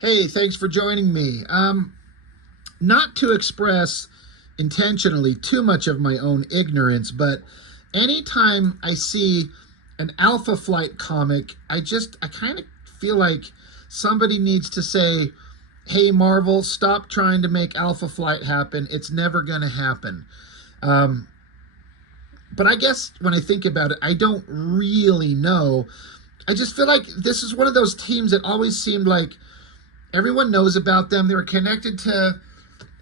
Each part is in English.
Hey, thanks for joining me. Not to express intentionally too much of my own ignorance, but anytime I see an Alpha Flight comic, I kind of feel like somebody needs to say, "Hey, Marvel, stop trying to make Alpha Flight happen. It's never going to happen." Um, but I guess when I think about it, I don't really know. I just feel like this is one of those teams that always seemed like everyone knows about them. They were connected to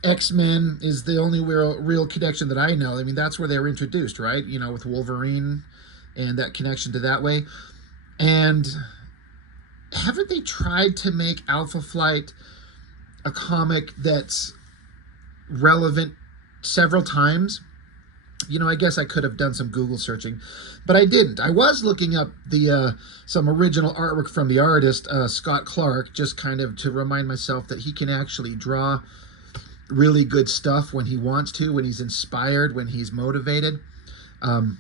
X-Men is the only real connection that I know. I mean, that's where they were introduced, right? You know, with Wolverine and that connection to that way. And haven't they tried to make Alpha Flight a comic that's relevant several times? You know, I guess I could have done some Google searching, but I didn't. I was looking up the some original artwork from the artist Scott Clark, just kind of to remind myself that he can actually draw really good stuff when he wants to, when he's inspired, when he's motivated. Um,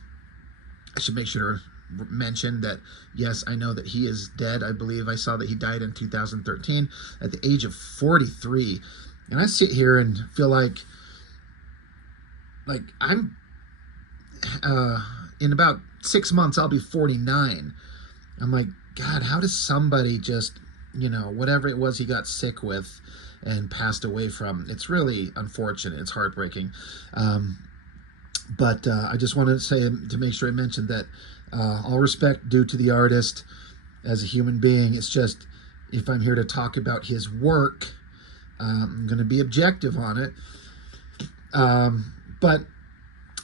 I should make sure to mention that, yes, I know that he is dead. I believe I saw that he died in 2013 at the age of 43. And I sit here and feel like I'm in about 6 months, I'll be 49. I'm like, God, how does somebody just, whatever it was he got sick with and passed away from? It's really unfortunate. It's heartbreaking. But I just wanted to say, to make sure I mentioned that all respect due to the artist as a human being. It's just, if I'm here to talk about his work, I'm going to be objective on it. But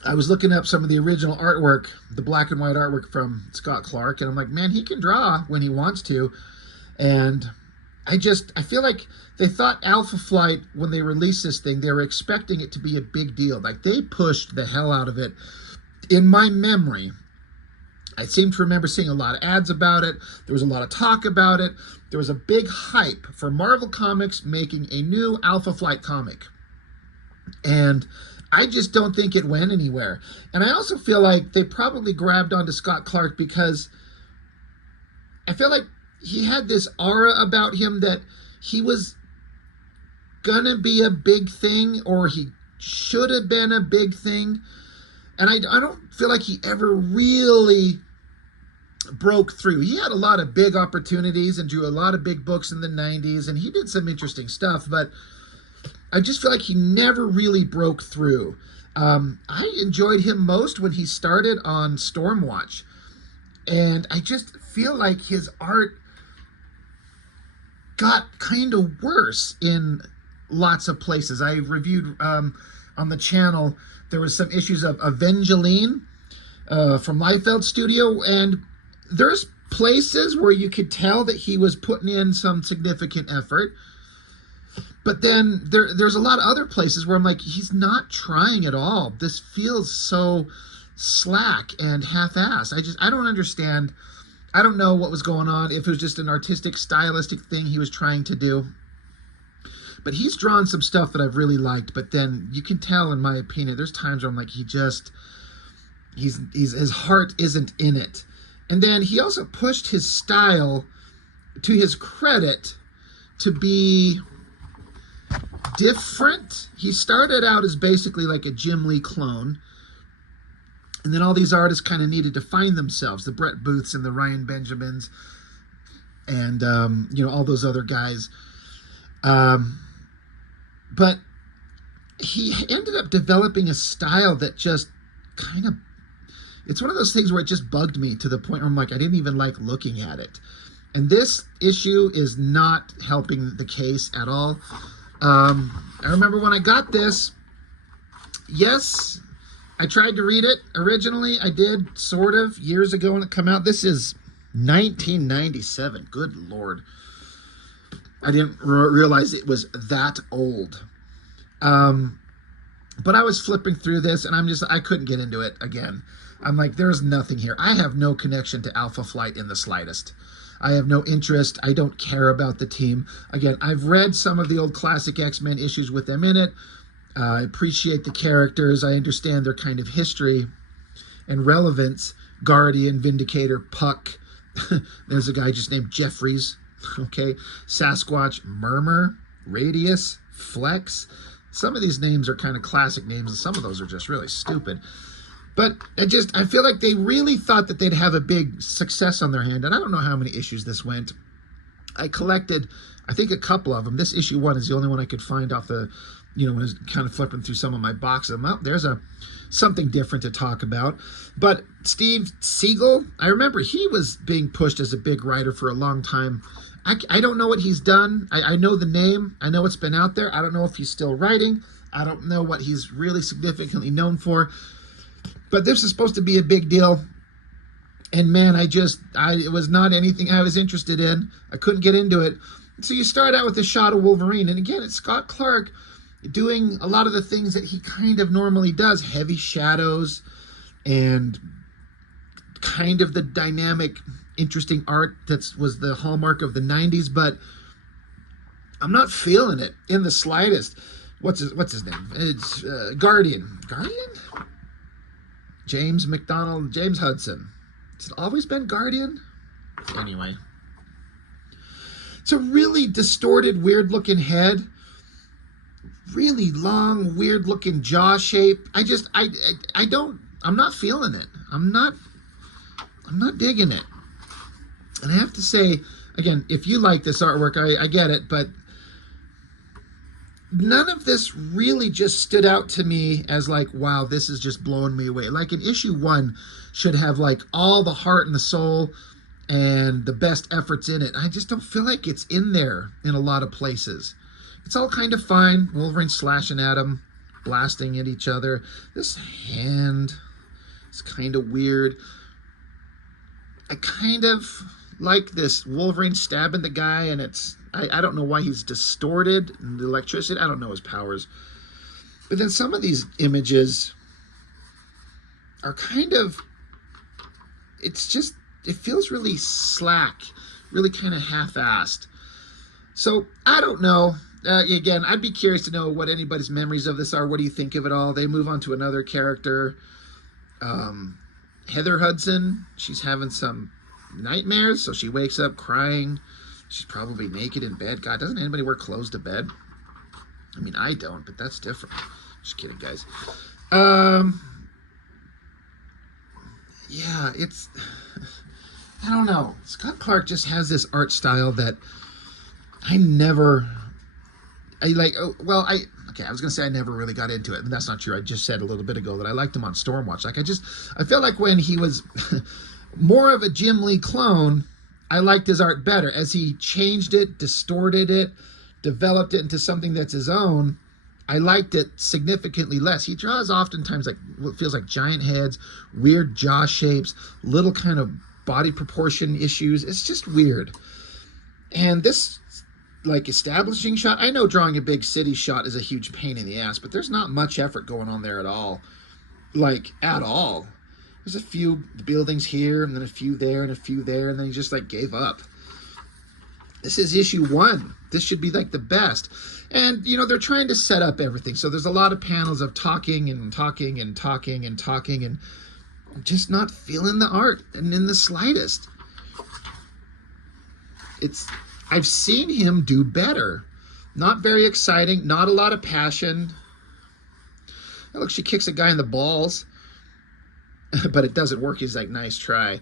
I was looking up some of the original artwork, the black and white artwork from Scott Clark, and I'm like, man, he can draw when he wants to. And I feel like they thought Alpha Flight, when they released this thing, they were expecting it to be a big deal. Like, they pushed the hell out of it. In my memory, I seem to remember seeing a lot of ads about it. There was a lot of talk about it. There was a big hype for Marvel Comics making a new Alpha Flight comic. And I just don't think it went anywhere. And I also feel like they probably grabbed onto Scott Clark because I feel like he had this aura about him that he was gonna be a big thing, or he should have been a big thing. And I don't feel like he ever really broke through. He had a lot of big opportunities and drew a lot of big books in the 90s, and he did some interesting stuff, but I just feel like he never really broke through. I enjoyed him most when he started on Stormwatch. And I just feel like his art got kind of worse in lots of places. I reviewed on the channel, there was some issues of Evangeline from Liefeld Studio, and there's places where you could tell that he was putting in some significant effort. But then there's a lot of other places where I'm like, he's not trying at all. This feels so slack and half-assed. I don't understand. I don't know what was going on, if it was just an artistic, stylistic thing he was trying to do. But he's drawn some stuff that I've really liked. But then you can tell, in my opinion, there's times where I'm like, his heart isn't in it. And then he also pushed his style, to his credit, to be different. He started out as basically like a Jim Lee clone, and then all these artists kind of needed to find themselves, the Brett Booths and the Ryan Benjamins and all those other guys. But he ended up developing a style that just kind of, it's one of those things where it just bugged me to the point where I'm like, I didn't even like looking at it. And this issue is not helping the case at all. I remember when I got this, yes, I tried to read it originally. I did, sort of, years ago when it came out. This is 1997. Good Lord. I didn't realize it was that old. But I was flipping through this, and I couldn't get into it again. I'm like, there's nothing here. I have no connection to Alpha Flight in the slightest. I have no interest. I don't care about the team. Again, I've read some of the old classic X-Men issues with them in it. I appreciate the characters. I understand their kind of history and relevance. Guardian, Vindicator, Puck. There's a guy just named Jeffries. Okay, Sasquatch, Murmur, Radius, Flex. Some of these names are kind of classic names, and some of those are just really stupid. But I feel like they really thought that they'd have a big success on their hand, and I don't know how many issues this went. I collected, I think, a couple of them. This issue 1 is the only one I could find off the, when I was kind of flipping through some of my boxes. Oh, there's something different to talk about. But Steve Siegel, I remember he was being pushed as a big writer for a long time. I don't know what he's done. I know the name. I know it's been out there. I don't know if he's still writing. I don't know what he's really significantly known for. But this is supposed to be a big deal. And man, it was not anything I was interested in. I couldn't get into it. So you start out with a shot of Wolverine. And again, it's Scott Clark doing a lot of the things that he kind of normally does. Heavy shadows and kind of the dynamic, interesting art that was the hallmark of the 90s. But I'm not feeling it in the slightest. What's his name? It's Guardian. Guardian? James Hudson. Has it always been Guardian? Anyway. It's a really distorted, weird-looking head. Really long, weird-looking jaw shape. I'm not feeling it. I'm not digging it. And I have to say, again, if you like this artwork, I get it, but none of this really just stood out to me as like, wow, this is just blowing me away. Like an issue 1 should have like all the heart and the soul and the best efforts in it. I just don't feel like it's in there in a lot of places. It's all kind of fine. Wolverine slashing at him, blasting at each other. This hand is kind of weird. I kind of like this Wolverine stabbing the guy, and I don't know why he's distorted. And the electricity, I don't know his powers. But then some of these images are kind of, it feels really slack, really kind of half-assed. So I don't know. Again, I'd be curious to know what anybody's memories of this are. What do you think of it all? They move on to another character. Heather Hudson, she's having some nightmares, so she wakes up crying. She's probably naked in bed. God, doesn't anybody wear clothes to bed? I mean, I don't, but that's different. Just kidding, guys. Yeah, I don't know. Scott Clark just has this art style that I was going to say I never really got into it, but that's not true. I just said a little bit ago that I liked him on Stormwatch. I felt like when he was more of a Jim Lee clone, I liked his art better. As he changed it, distorted it, developed it into something that's his own, I liked it significantly less. He draws oftentimes like what feels like giant heads, weird jaw shapes, little kind of body proportion issues. It's just weird. And this like establishing shot, I know drawing a big city shot is a huge pain in the ass, but there's not much effort going on there at all. Like, at all. There's a few buildings here, and then a few there, and a few there, and then he just like gave up. This is issue 1. This should be like the best. And, they're trying to set up everything. So there's a lot of panels of talking and talking and talking and talking, and I'm just not feeling the art and in the slightest. I've seen him do better. Not very exciting, not a lot of passion. Oh, look, she kicks a guy in the balls. But it doesn't work. He's like, nice try.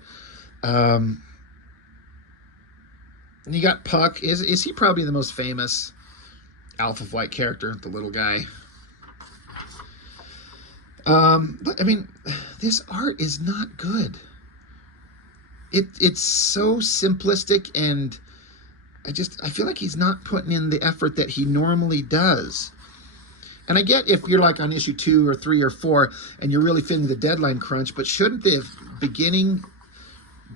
And you got Puck. Is he probably the most famous Alpha Flight character, the little guy? But, I mean, this art is not good. It's so simplistic, and I feel like he's not putting in the effort that he normally does. And I get if you're like on issue 2 or 3 or 4 and you're really feeling the deadline crunch, but shouldn't the beginning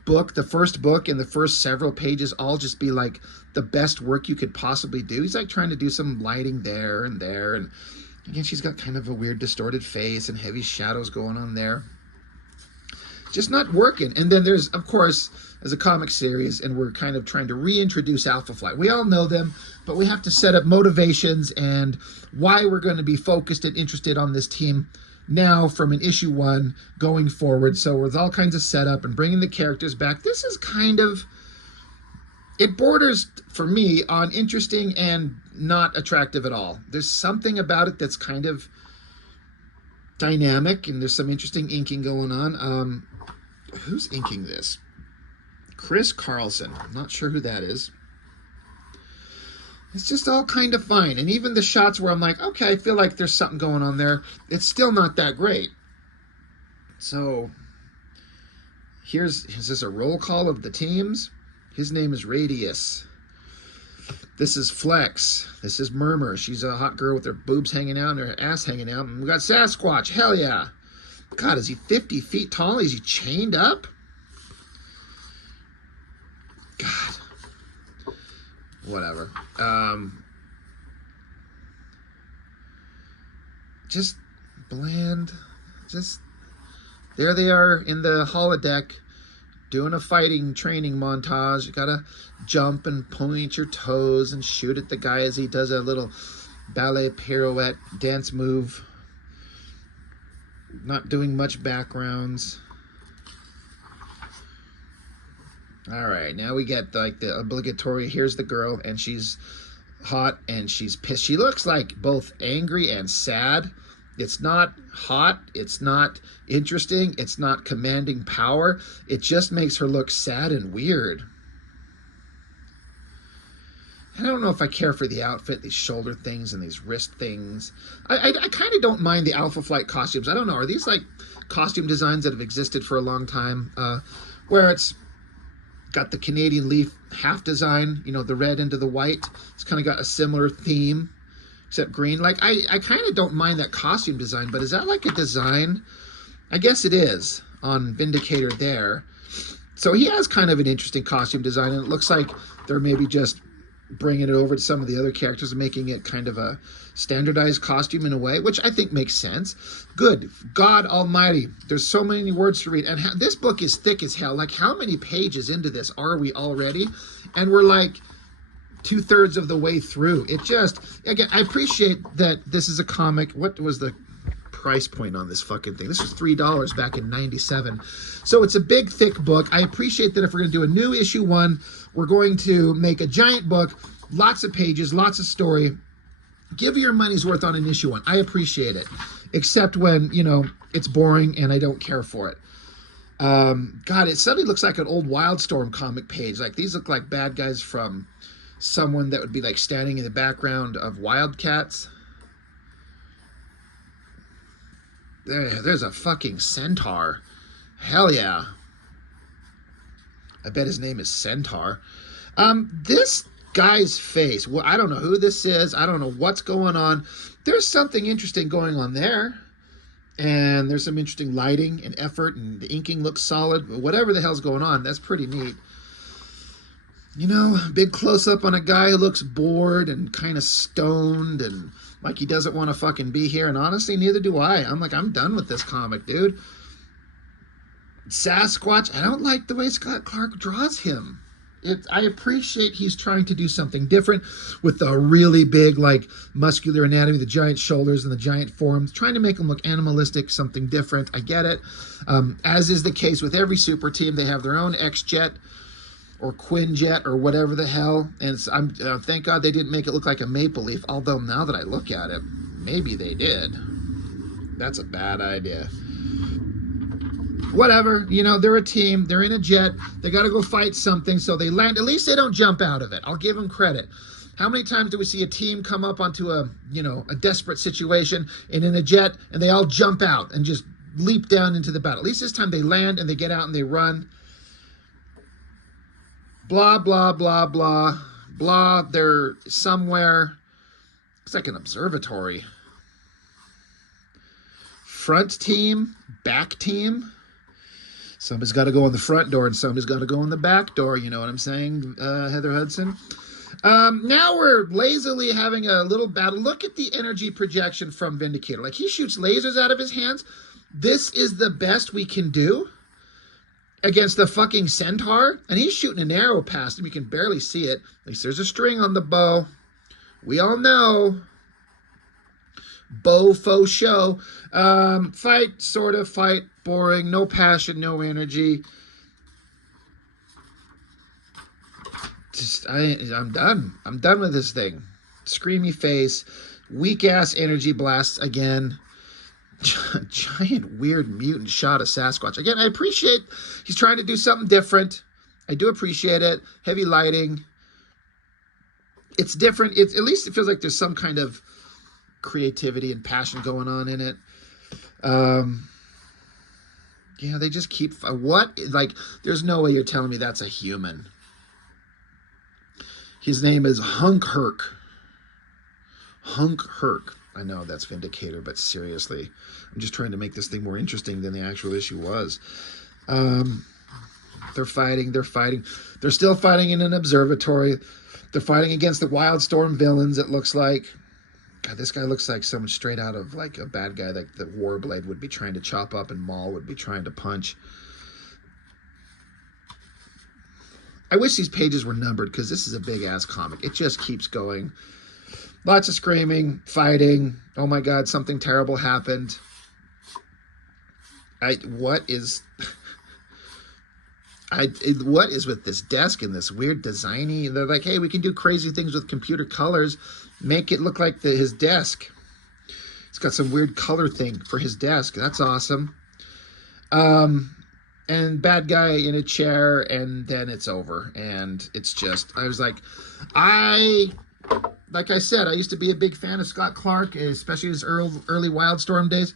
book, the first book and the first several pages all just be like the best work you could possibly do? He's like trying to do some lighting there. And again, she's got kind of a weird distorted face and heavy shadows going on there. Just not working. And then there's, of course, as a comic series, and we're kind of trying to reintroduce Alpha Flight. We all know them, but we have to set up motivations and why we're going to be focused and interested on this team now from an issue 1 going forward. So with all kinds of setup and bringing the characters back, this is kind of it borders for me on interesting and not attractive at all. There's something about it that's kind of dynamic, and there's some interesting inking going on. Who's inking this? Chris Carlson. I'm not sure who that is. It's just all kind of fine. And even the shots where I'm like, okay, I feel like there's something going on there, it's still not that great. So is this a roll call of the teams? His name is Radius. This is Flex. This is Murmur. She's a hot girl with her boobs hanging out and her ass hanging out. And we got Sasquatch. Hell yeah. God, is he 50 feet tall? Is he chained up? God. Whatever. Just bland. Just there they are in the holodeck doing a fighting training montage. You gotta jump and point your toes and shoot at the guy as he does a little ballet pirouette dance move. Not doing much backgrounds. All right, now we get like the obligatory, here's the girl and she's hot and she's pissed. She looks like both angry and sad. It's not hot, it's not interesting, it's not commanding power. It just makes her look sad and weird. I don't know if I care for the outfit, these shoulder things and these wrist things. I kind of don't mind the Alpha Flight costumes. I don't know, are these like costume designs that have existed for a long time? Where it's got the Canadian Leaf half design, you know, the red into the white. It's kind of got a similar theme, except green. Like, I kind of don't mind that costume design, but is that like a design? I guess it is on Vindicator there. So he has kind of an interesting costume design, and it looks like they're maybe just bringing it over to some of the other characters and making it kind of a standardized costume in a way, which I think makes sense. Good God almighty, there's so many words to read, and this book is thick as hell. Like, how many pages into this are we already? And we're like 2/3 of the way through. It just, again, I appreciate that this is a comic. What was the price point on this fucking thing? This was $3 back in '97. So it's a big, thick book. I appreciate that if we're going to do a new issue 1, we're going to make a giant book, lots of pages, lots of story. Give your money's worth on an issue 1. I appreciate it. Except when, you know, it's boring and I don't care for it. God, it suddenly looks like an old Wildstorm comic page. Like, these look like bad guys from someone that would be like standing in the background of Wildcats. There's a fucking centaur. Hell yeah. I bet his name is Centaur. This guy's face, well, I don't know who this is. I don't know what's going on. There's something interesting going on there. And there's some interesting lighting and effort, and the inking looks solid. But whatever the hell's going on, that's pretty neat. You know, big close-up on a guy who looks bored and kind of stoned and like he doesn't want to fucking be here. And honestly, neither do I. I'm done with this comic, dude. Sasquatch, I don't like the way Scott Clark draws him. I appreciate he's trying to do something different with the really big, like, muscular anatomy, the giant shoulders and the giant forms, trying to make him look animalistic, something different. I get it. As is the case with every super team, they have their own X-Jet or Quinjet or whatever the hell. And thank God they didn't make it look like a maple leaf, although now that I look at it, maybe they did. That's a bad idea. Whatever, you know, they're a team, they're in a jet, they got to go fight something, so they land. At least they don't jump out of it. I'll give them credit. How many times do we see a team come up onto a desperate situation and in a jet, and they all jump out and just leap down into the battle? At least this time they land and they get out and they run. Blah, blah, blah, blah, blah. They're somewhere. It's like an observatory. Front team, back team. Somebody's got to go in the front door and somebody's got to go in the back door. You know what I'm saying, Heather Hudson? Now we're lazily having a little battle. Look at the energy projection from Vindicator. Like, he shoots lasers out of his hands. This is the best we can do against the fucking centaur. And he's shooting an arrow past him. You can barely see it. At least there's a string on the bow. We all know. Bow faux show. Fight, sort of fight, boring, no passion, no energy. I'm done. I'm done with this thing. Screamy face, weak ass energy blasts again. Giant weird mutant shot of Sasquatch. Again, I appreciate he's trying to do something different. I do appreciate it. Heavy lighting. It's different. At least it feels like there's some kind of creativity and passion going on in it. Yeah, they just keep... What? Like, there's no way you're telling me that's a human. His name is Hunk Herc. Hunk Herc. I know that's Vindicator, but seriously, I'm just trying to make this thing more interesting than the actual issue was. They're fighting. They're still fighting in an observatory. They're fighting against the Wildstorm villains, it looks like. God, this guy looks like someone straight out of like a bad guy that the Warblade would be trying to chop up and Maul would be trying to punch. I wish these pages were numbered because this is a big-ass comic. It just keeps going. Lots of screaming, fighting. Oh my God, something terrible happened. What is with this desk and this weird designy? They're like, hey, we can do crazy things with computer colors. Make it look like his desk. It's got some weird color thing for his desk. That's awesome. And bad guy in a chair, and then it's over. And it's just, I was like, like I said, I used to be a big fan of Scott Clark, especially his early Wildstorm days.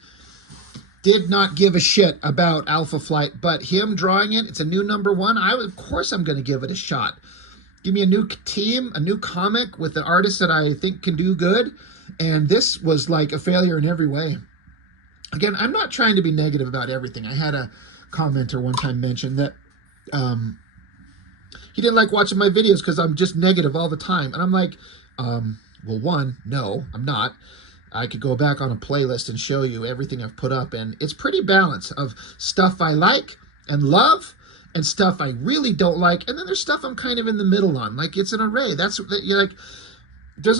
Did not give a shit about Alpha Flight, but him drawing it, it's a new #1. Of course I'm going to give it a shot. Give me a new team, a new comic with an artist that I think can do good. And this was like a failure in every way. Again, I'm not trying to be negative about everything. I had a commenter one time mention that he didn't like watching my videos because I'm just negative all the time. And I'm like, well, one, no, I'm not. I could go back on a playlist and show you everything I've put up, and it's pretty balanced of stuff I like and love and stuff I really don't like, and then there's stuff I'm kind of in the middle on. Like, it's an array. That's, you're like, there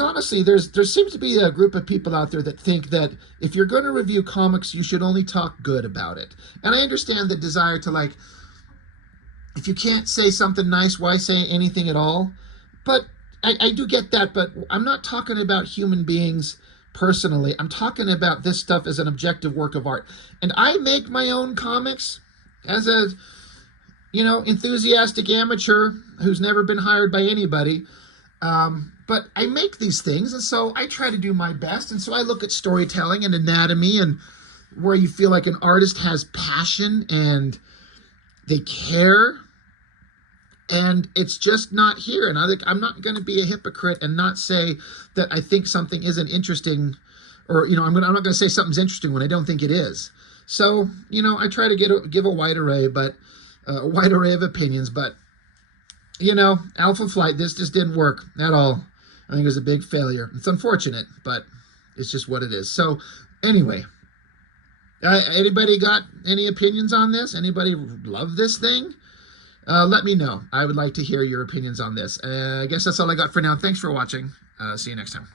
seems to be a group of people out there that think that if you're going to review comics, you should only talk good about it. And I understand the desire to, like, if you can't say something nice, why say anything at all? But I do get that, but I'm not talking about human beings personally. I'm talking about this stuff as an objective work of art. And I make my own comics as a, enthusiastic amateur who's never been hired by anybody. But I make these things, and so I try to do my best. And so I look at storytelling and anatomy and where you feel like an artist has passion and they care. And it's just not here. And I think I'm not going to be a hypocrite and not say that I think something isn't interesting, or, I'm not going to say something's interesting when I don't think it is. So, I try to give a wide array, but a wide array of opinions. But, Alpha Flight, this just didn't work at all. I think it was a big failure. It's unfortunate, but it's just what it is. So, anyway, anybody got any opinions on this? Anybody love this thing? Let me know. I would like to hear your opinions on this. I guess that's all I got for now. Thanks for watching. See you next time.